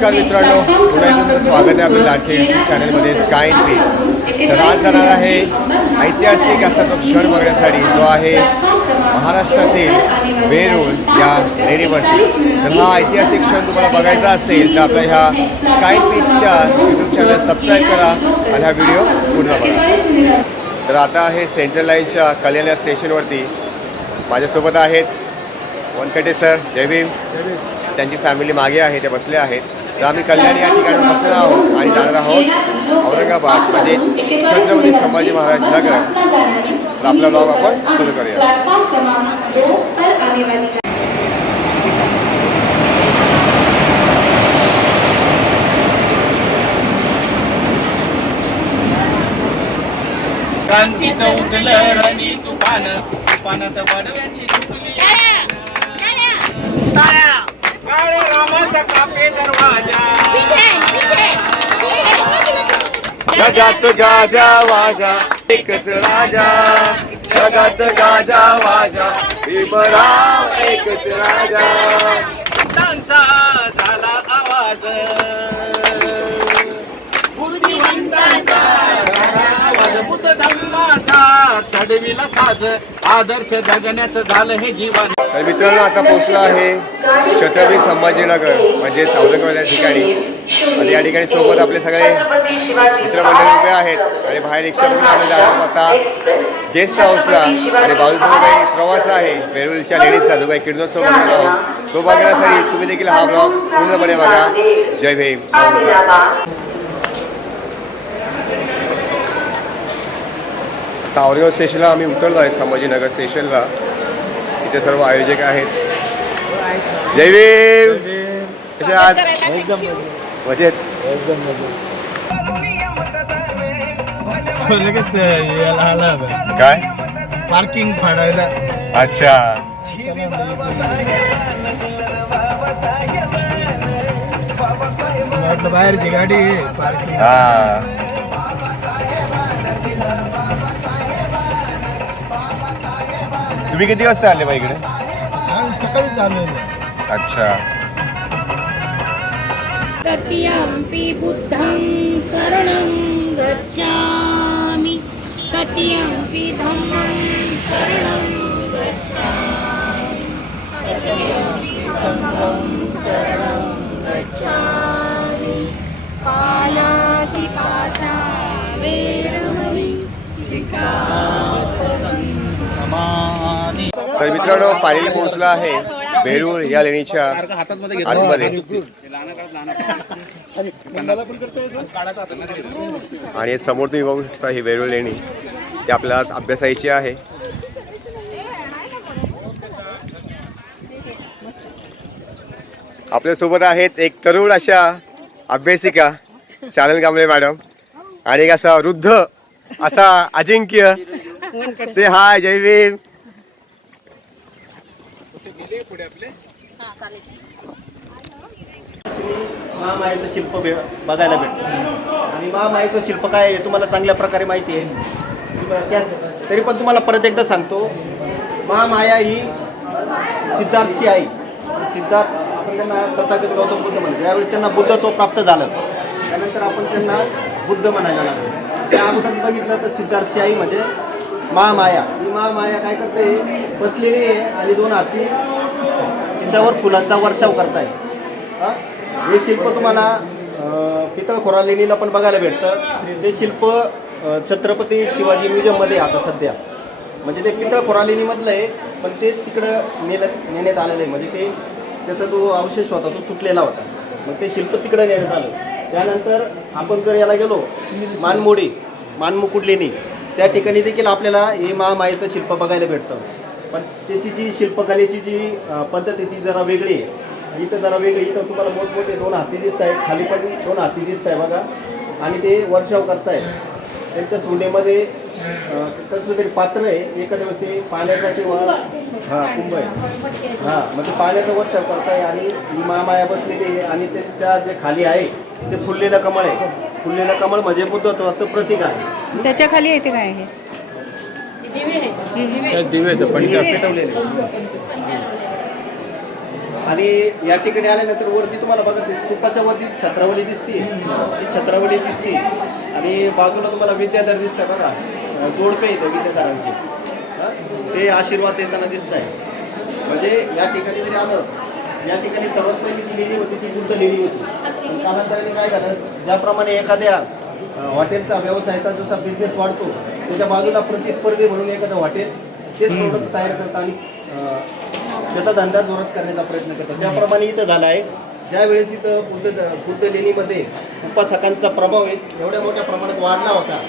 नमस्कार मित्रांनो. पुन्हा एकदा तुमचं स्वागत आहे आपल्या लाडके यूट्यूब चॅनलमध्ये स्काय इन पीस तर आज जाणार आहे ऐतिहासिक असा तो क्षण बघण्यासाठी जो आहे महाराष्ट्रातील वेरूळ या लेणीवरती तर हा ऐतिहासिक क्षण तुम्हाला बघायचा असेल तर आपल्या ह्या स्काय पीसच्या यूट्यूब चॅनल सबस्क्राईब करा आणि हा व्हिडिओ पूर्ण बघा. तर आता आहे सेंट्रल लाईनच्या कल्याण या स्टेशनवरती माझ्यासोबत आहेत वनकटे सर जय भीम. त्यांची फॅमिली मागे आहे ते बसले आहेत. तर आम्ही कल्याण या ठिकाणी बसलेलो आहोत आणि जाणार आहोत औरंगाबाद म्हणजे छत्रपती संभाजी महाराज नगर. तर आपला ब्लॉग आपण सुरू करूया. प्लेटफॉर्म क्रमांक क्रांतीचं उठलं रणी तुफान तुफानात बडव्याची जगात गाजा वाजा एकच राजा. जगात गाजा वाजा भीमराव एकच राजा. चढविला साज. आदर्श जगण्याचं झालं हे जीवन. तर मित्रांनो आता पोहोचलो आहे छत्रपती संभाजीनगर म्हणजेच औरंगाबाद या ठिकाणी. आणि या ठिकाणी सोबत आपले सगळे मित्रमंडळी उभे आहेत आणि बाहेर रिक्षा पण आम्ही जाणार आहोत आता गेस्ट हाऊसला आणि बाजूचा जो काही प्रवास आहे. वेरूळच्या लेडीजचा जो काही किर्दोत्सव बनवला आहोत तो बघण्यासाठी तुम्ही देखील हा ब्लॉग पूर्णपणे बघा. जय भीम. औरंगाबाद स्टेशनला आम्ही उतरलो आहे संभाजीनगर स्टेशनला इथे सर्व आयोजक आहेत. जय भीम कसे आहात एकदम मजेत. एकदम होता काय? पार्किंग फाडायला. अच्छा. बाहेरची गाडी हा. तुम्ही किती वाजता आले बा इकडे? आम्ही सकाळीच आलो अच्छा. तत्यम्पि बुद्धं शरणं गच्छामि. तत्यम्पि धम्मं शरणं गच्छामि. तत्यम्पि सङ्घं शरणं गच्छामि. पानातिपाता वेरमणि तर मित्रांनो फायनली पोहोचलो आहे वेरूळ या लेणीच्या आतमध्ये. आणि समोर तुम्ही बघू शकता ही वेरूळ लेणी. ती आपल्याला अभ्यासायची आहे. आपल्यासोबत आहेत एक तरुण अशा अभ्यासिका शालन कांबळे मॅडम आणि एक असा वृद्ध असा अजिंक्य. से हाय जय भीम महामायेचं शिल्प भे बघायला भेटतं. आणि महामायेचं शिल्प काय आहे हे तुम्हाला चांगल्या प्रकारे माहिती आहे. त्या- तरी पण तुम्हाला परत एकदा सांगतो महामाया ही सिद्धार्थची आई. सिद्धार्थ आपण त्यांना तथागत गौतम बुद्ध म्हणतो. यावेळी त्यांना बुद्धत्व प्राप्त झालं. त्यानंतर आपण त्यांना बुद्ध म्हणायला लागलो. त्या अगोदर बघितलं तर सिद्धार्थची आई म्हणजे महामाया. ही महामाया काय करते बसलेली आहे आणि दोन हाती त्याच्यावर फुलांचा वर्षाव करताय. हां? हे शिल्प तुम्हाला पितळ खोरा लेणीला पण बघायला भेटतं. ते शिल्प छत्रपती शिवाजी म्युझियममध्ये आता सध्या. म्हणजे ते पितळ खोरा लेणीमधलं आहे पण ते तिकडं नेलं नेण्यात आलेलं आहे. म्हणजे ते त्याचा जो अवशेष होता तो तुटलेला होता. मग ते शिल्प तिकडं नेण्यात आलं. त्यानंतर आपण जर याला गेलो मानमोडी मानमुकुट लेणी त्या ठिकाणी देखील आपल्याला हे महामायेचं शिल्प बघायला भेटतं. पण त्याची जी शिल्पकलेची जी पद्धत आहे ती जरा वेगळी आहे. इथं जरा वेगळी इथं तुम्हाला मोठमोठे दोन हाती दिसत आहेत खाली पण दोन हाती दिसत आहे बघा. आणि ते वर्षाव करतायत. त्यांच्या सोंडेमध्ये कसलं तरी पात्र आहे. एखाद्या वेळेस ते पाण्याचा किंवा हां कुंभ आहे. हां म्हणजे पाण्याचा वर्षाव करताय आणि मामाया महामाया बसलेली आहे आणि त्याच्या जे खाली आहे ते फुललेलं कमळ आहे. फुललेलं कमळ म्हणजे बुद्धत्वाचं प्रतीक आहे. त्याच्याखाली येते काय आहे? दिवे दिवे पेटवलेले आणि या ठिकाणी आल्यानंतर वरती तुम्हाला बघा स्तूपाच्या वरती छत्रावली दिसते ती छत्रावली दिसते आणि बाजूला तुम्हाला विद्याधर दिसतात बघा. जोडपे येते विद्याधरांचे. हं? ते आशीर्वाद देताना दिसत आहे म्हणजे या ठिकाणी जरी आलं या ठिकाणी सर्वात पहिली जी लेणी होती ती बुद्ध लेणी होती. कालांतराने काय झालं ज्याप्रमाणे एखाद्या हॉटेलचा व्यवसायाचा जसा बिझनेस वाढतो त्याच्या बाजूला प्रतिस्पर्धी म्हणून एखादं हॉटेल तेच प्रोडक्ट तयार करतं आणि त्याचा धंदा जोरात करण्याचा प्रयत्न करतात. त्याप्रमाणे इथं झाला आहे ज्यावेळेस इथं बुद्ध बुद्ध लेणीमध्ये उपासकांचा प्रभाव एवढ्या मोठ्या प्रमाणात वाढला होता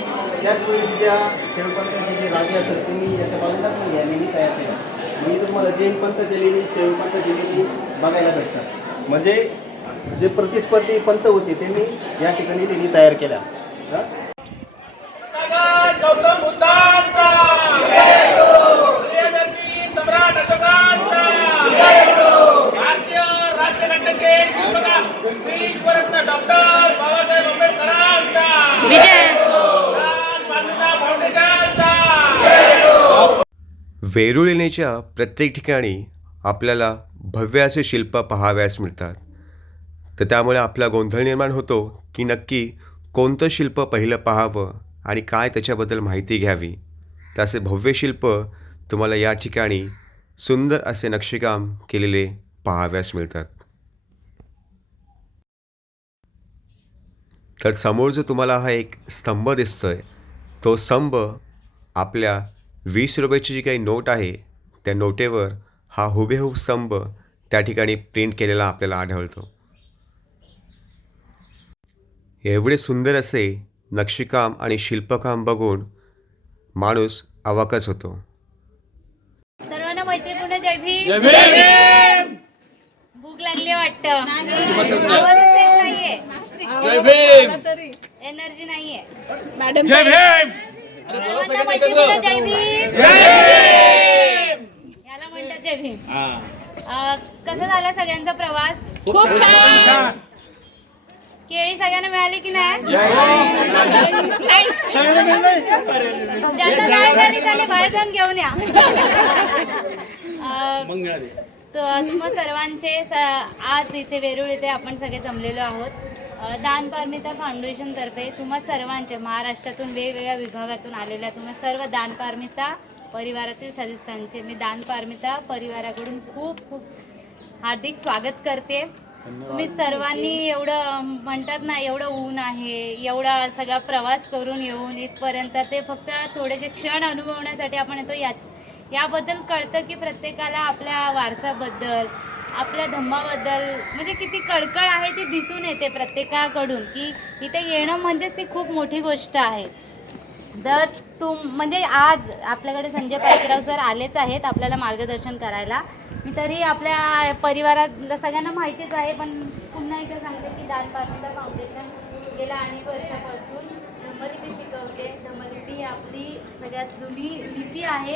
त्याच वेळेस ज्या शेळपंथाचे जे राजे असतात त्यांनी याच्या बाजूलाच मग या लेणी तयार केल्या. मी इथं तुम्हाला जैन पंथाच्या लेणी शेळपंथाची लेणी बघायला भेटतात. म्हणजे जे प्रतिस्पर्धी पंथ होते त्यांनी या ठिकाणी लेणी तयार केल्या. हा? गौतम बुद्धांचा. प्रियदर्शी सम्राट अशोकांचा. भारतीय राज्यघटनेचे शिल्पकार डॉक्टर बाबासाहेब आंबेडकरांचा. राज मान्यता फाउंडेशनचा. वेरूळ लेणीच्या प्रत्येक ठिकाणी आपल्याला भव्य असे शिल्प पाहाव्यास मिळतात. तर त्यामुळे आपला गोंधळ निर्माण होतो की नक्की कोणतं शिल्प पहिलं पाहावं? आणि काय त्याच्याबद्दल माहिती घ्यावी? त्याचे भव्य शिल्प तुम्हाला या ठिकाणी सुंदर असे नक्षीकाम केलेले पाहाव्यास मिळतात. तर समोर जो तुम्हाला हा एक स्तंभ दिसतोय तो स्तंभ आपल्या वीस रुपयाची जी काही नोट आहे त्या नोटेवर हा हुबेहूब स्तंभ त्या ठिकाणी प्रिंट केलेला आपल्याला आढळतो. एवढे सुंदर असे नक्षीकाम आणि शिल्पकाम बघून माणूस अवाकच होतो. सर्वांना मैत्रीपूर्ण जय भीम. भूक लागली वाटतं. एनर्जी नाहीये. मॅडम सर्वांना मैत्रीपूर्ण जय भीम. याला म्हणतात जय भीम. कसा झाला सगळ्यांचा प्रवास? खूप छान! केळी सगळ्यांना मिळाली की नाही? ज्यांना नाही मिळाली त्याने बाहेर जाऊन घेऊन या. अं, तर तुम्हा सर्वांचे स- आज इथे वेरूळ इथे आपण सगळे जमलेलो आहोत. अ, दान पारमिता फाउंडेशनतर्फे तुम्हा सर्वांचे महाराष्ट्रातून वेगवेगळ्या विभागातून आलेल्या तुम्हा सर्व दान पारमिता परिवारातील सदस्यांचे मी दान पारमिता परिवाराकडून खूप खूप हार्दिक स्वागत करते. तुम्ही सर्वांनी एवढं म्हणतात ना एवढं ऊन आहे एवढा सगळा प्रवास करून येऊन इथपर्यंत ते फक्त थोडेसे क्षण अनुभवण्यासाठी आपण येतो. या याबद्दल कळतं की प्रत्येकाला आपल्या वारसाबद्दल आपल्या धम्माबद्दल म्हणजे किती कळकळ आहे ती दिसून येते प्रत्येकाकडून की इथे येणं म्हणजेच ती खूप मोठी गोष्ट आहे. तर तुम म्हणजे आज आपल्याकडे संजय पाईकराव सर आलेच आहेत आपल्याला मार्गदर्शन करायला. मी तरी आपल्या परिवारात सगळ्यांना माहितीच आहे पण पुन्हा एकदा सांगते की दान पार्टीला फाउंडेशन गेल्या अनेक वर्षापासून धम्मलिपी शिकवते. धम्मलिपी आपली सगळ्यात जुनी लिपी आहे.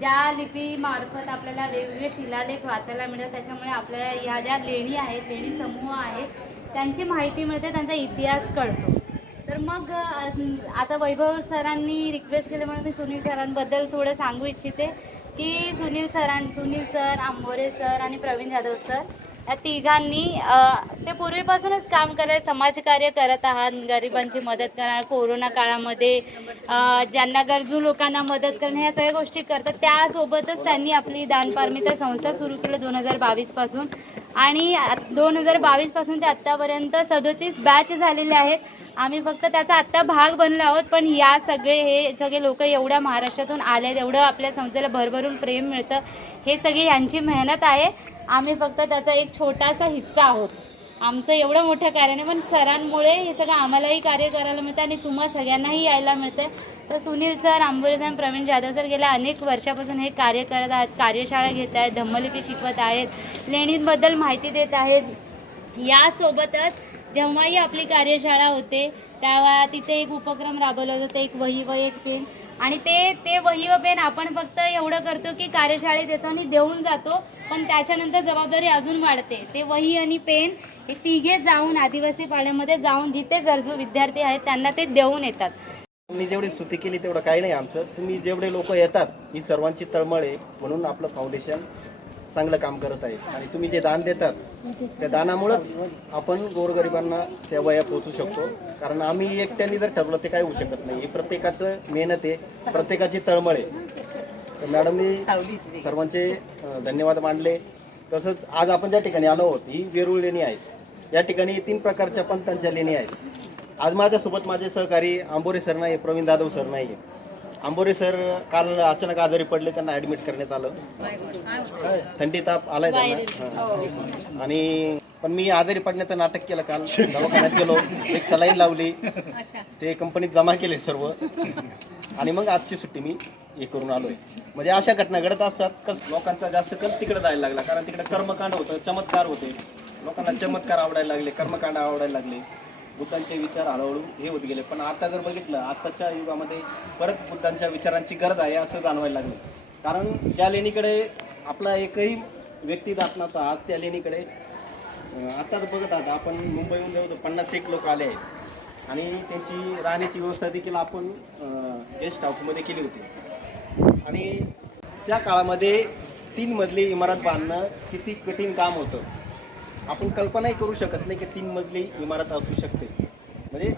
ज्या लिपीमार्फत आपल्याला वेगवेगळे शिलालेख वाचायला मिळतात. त्याच्यामुळे आपल्या ह्या ज्या लेणी आहेत लेणी समूह आहेत त्यांची माहिती मिळते त्यांचा इतिहास कळतो. तर मग आता वैभव सरांनी रिक्वेस्ट केल्यामुळे मी सुनील सरांबद्दल थोडं सांगू इच्छिते की सुनील सरां सुनील सर आंबोरे सर आणि प्रवीण जाधव सर या तिघांनी ते पूर्वीपासूनच काम करत समाजकार्य करत आहात गरिबांची मदत करणार कोरोना काळामध्ये ज्यांना गरजू लोकांना मदत करणं ह्या सगळ्या गोष्टी करतात. त्यासोबतच त्यांनी आपली दानपारमित्र संस्था सुरू केली दोन हजार बावीसपासून. आणि दोन हजार बावीसपासून ते आत्तापर्यंत सदोतीस बॅच झालेले आहेत. आम्ही फक्त त्याचा आत्ता भाग बनलो आहोत पण या सगळे हे सगळे लोक एवढ्या महाराष्ट्रातून आले आहेत एवढं आपल्या संस्थेला भरभरून प्रेम मिळतं हे सगळी यांची मेहनत आहे. आम्ही फक्त त्याचा एक छोटासा हिस्सा आहोत. आमचं एवढं मोठं कार्य नाही पण सरांमुळे हे सगळं आम्हालाही कार्य करायला मिळतं आणि तुम्हा सगळ्यांनाही यायला मिळतं. तर Sunil sir Ambore sir Pravin Jadhav sir गेल्या अनेक वर्षापासून हे कार्य करत आहेत कार्यशाळा घेत आहेत धम्मलिपी शिकवत आहेत लेणींबद्दल माहिती देत आहेत. यासोबतच जेव्हाही आपली कार्यशाळा होते तेव्हा तिथे एक उपक्रम राबवला जातो एक वही व एक पेन. आणि ते ते वही व पेन आपण फक्त एवढं करतो की कार्यशाळेत येतो आणि देऊन जातो पण त्याच्यानंतर जबाबदारी अजून वाढते. ते वही आणि पेन हे तिघे जाऊन आदिवासी पाण्यामध्ये जाऊन जिथे गरजू विद्यार्थी आहेत त्यांना ते देऊन येतात. मी जेवढी स्तुती केली तेवढं काही नाही आमचं. तुम्ही जेवढे लोक येतात ही सर्वांची तळमळ आहे म्हणून आपलं फाउंडेशन चांगलं काम करत आहे. आणि तुम्ही जे दान देतात त्या दानामुळंच आपण गोरगरिबांना त्या वया पोहोचू शकतो. कारण आम्ही एकट्याने जर ठरवलं ते काय होऊ शकत नाही. हे प्रत्येकाचं मेहनत आहे प्रत्येकाची तळमळ आहे. तर मॅडमनी सर्वांचे धन्यवाद मानले. तसंच आज आपण ज्या ठिकाणी आलो आहोत ही वेरूळ लेणी आहे. या ठिकाणी तीन प्रकारच्या पंतांच्या लेणी आहेत. आज माझ्यासोबत माझे सहकारी आंबोरे सर नाही प्रवीण जाधव सर नाही आहे आंबोरे सर काल अचानक आजारी पडले त्यांना ॲडमिट करण्यात आलं? थंडी ताप आलाय त्यांना. हां. आणि पण मी आजारी पडण्याचं नाटक केलं काल. दवाखान्यात गेलो एक सलाईन लावली. ते कंपनीत जमा केले सर्व. आणि मग आजची सुट्टी मी हे करून आलोय. म्हणजे अशा घटना घडत असतात. कस लोकांचा जास्त कल तिकडे जायला लागला. कारण तिकडे कर्मकांड होतं चमत्कार होते. लोकांना चमत्कार आवडायला लागले कर्मकांड आवडायला लागले. बुद्धांचे विचार हळूहळू हे होत गेले. पण आता जर बघितलं आताच्या युगामध्ये परत बुद्धांच्या विचारांची गरज आहे असं जाणवायला लागलं. कारण ज्या लेणीकडे आपला एकही व्यक्ती जात नव्हता आज त्या लेणीकडे आताच बघत आहात आपण मुंबईहून जवळ पन्नास एक लोक आले आहेत. आणि त्यांची राहण्याची व्यवस्था देखील आपण गेस्ट हाऊसमध्ये केली होती. आणि त्या काळामध्ये तीन मजली इमारत बांधणं किती कठीण काम होतं. आपण कल्पनाही करू शकत नाही की तीन मजली इमारत असू शकते. म्हणजे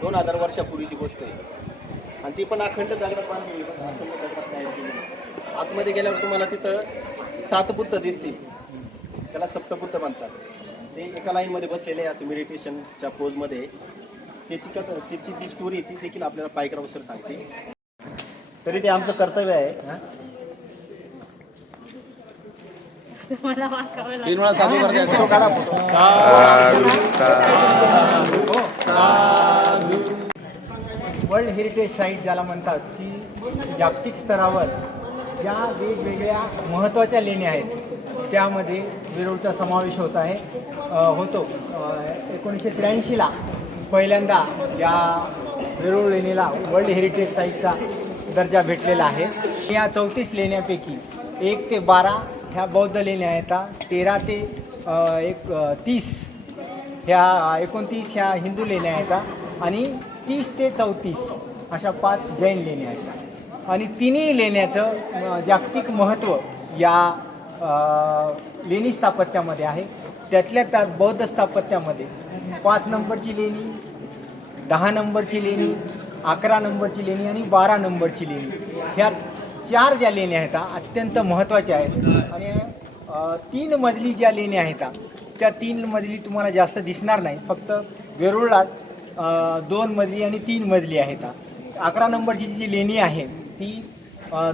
दोन हजार वर्षापूर्वीची गोष्ट आहे. आणि ती पण अखंड दगडात बांधली आहे. अखंड दगडात नाही आतमध्ये गेल्यावर तुम्हाला तिथं सात बुद्ध दिसतील. त्याला सप्तबुद्ध म्हणतात. ते एका लाईनमध्ये बसलेले आहे असं मेडिटेशनच्या पोजमध्ये त्याची कथ त्याची जी स्टोरी ती देखील आपल्याला पायकराव सर सांगते तरी ते आमचं कर्तव्य आहे हा? मला वाकावं लागलं. तीन वेळा साधू करते वर्ल्ड हेरिटेज साईट ज्याला म्हणतात की जागतिक स्तरावर ज्या वेगवेगळ्या महत्त्वाच्या लेण्या आहेत त्यामध्ये वेरूळचा समावेश होत आहे. होतो. एकोणीसशे त्र्याऐंशीला पहिल्यांदा या वेरूळ लेणीला वर्ल्ड हेरिटेज साईटचा दर्जा भेटलेला आहे. या चौतीस लेण्यापैकी एक ते बारा ह्या बौद्ध लेण्या आहेत तेरा ते एक तीस. ह्या एकोणतीस ह्या हिंदू लेण्या आहेत आणि तीस ते चौतीस अशा पाच जैन लेण्या आहेत आणि तिन्ही लेण्याचं जागतिक महत्त्व या लेणी स्थापत्यामध्ये आहे. त्यातल्या त्यात बौद्ध स्थापत्यामध्ये पाच नंबरची लेणी दहा नंबरची लेणी अकरा नंबरची लेणी आणि बारा नंबरची लेणी. ह्या चार ज्या लेण्या आहेत अत्यंत महत्त्वाच्या आहेत. आणि तीन मजली ज्या लेण्या आहेत त्या तीन मजली तुम्हाला जास्त दिसणार नाही. फक्त वेरूळलाच दोन मजली आणि तीन मजली आहेत अकरा नंबरची जी लेणी आहे ती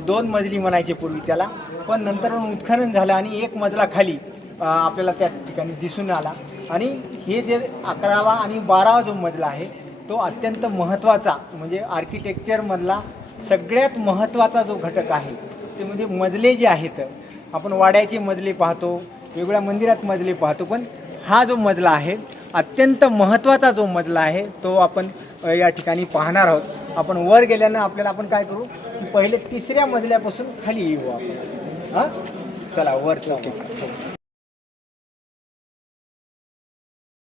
दोन मजली म्हणायचे पूर्वी त्याला. पण नंतर उत्खनन झालं आणि एक मजला खाली आपल्याला त्या ठिकाणी दिसून आला. आणि हे जे अकरावा आणि बारावा जो मजला आहे तो अत्यंत महत्त्वाचा म्हणजे आर्किटेक्चरमधला सगळ्यात महत्त्वाचा जो घटक आहे ते म्हणजे मजले जे आहेत आपण वाड्याचे मजले पाहतो वेगवेगळ्या मंदिरात मजले पाहतो पण हा जो मजला आहे अत्यंत महत्त्वाचा जो मजला आहे तो आपण या ठिकाणी पाहणार आहोत. आपण वर गेल्यानं आपल्याला आपण काय करू की पहिले तिसऱ्या मजल्यापासून खाली येऊ आपण. हां? चला वर चला.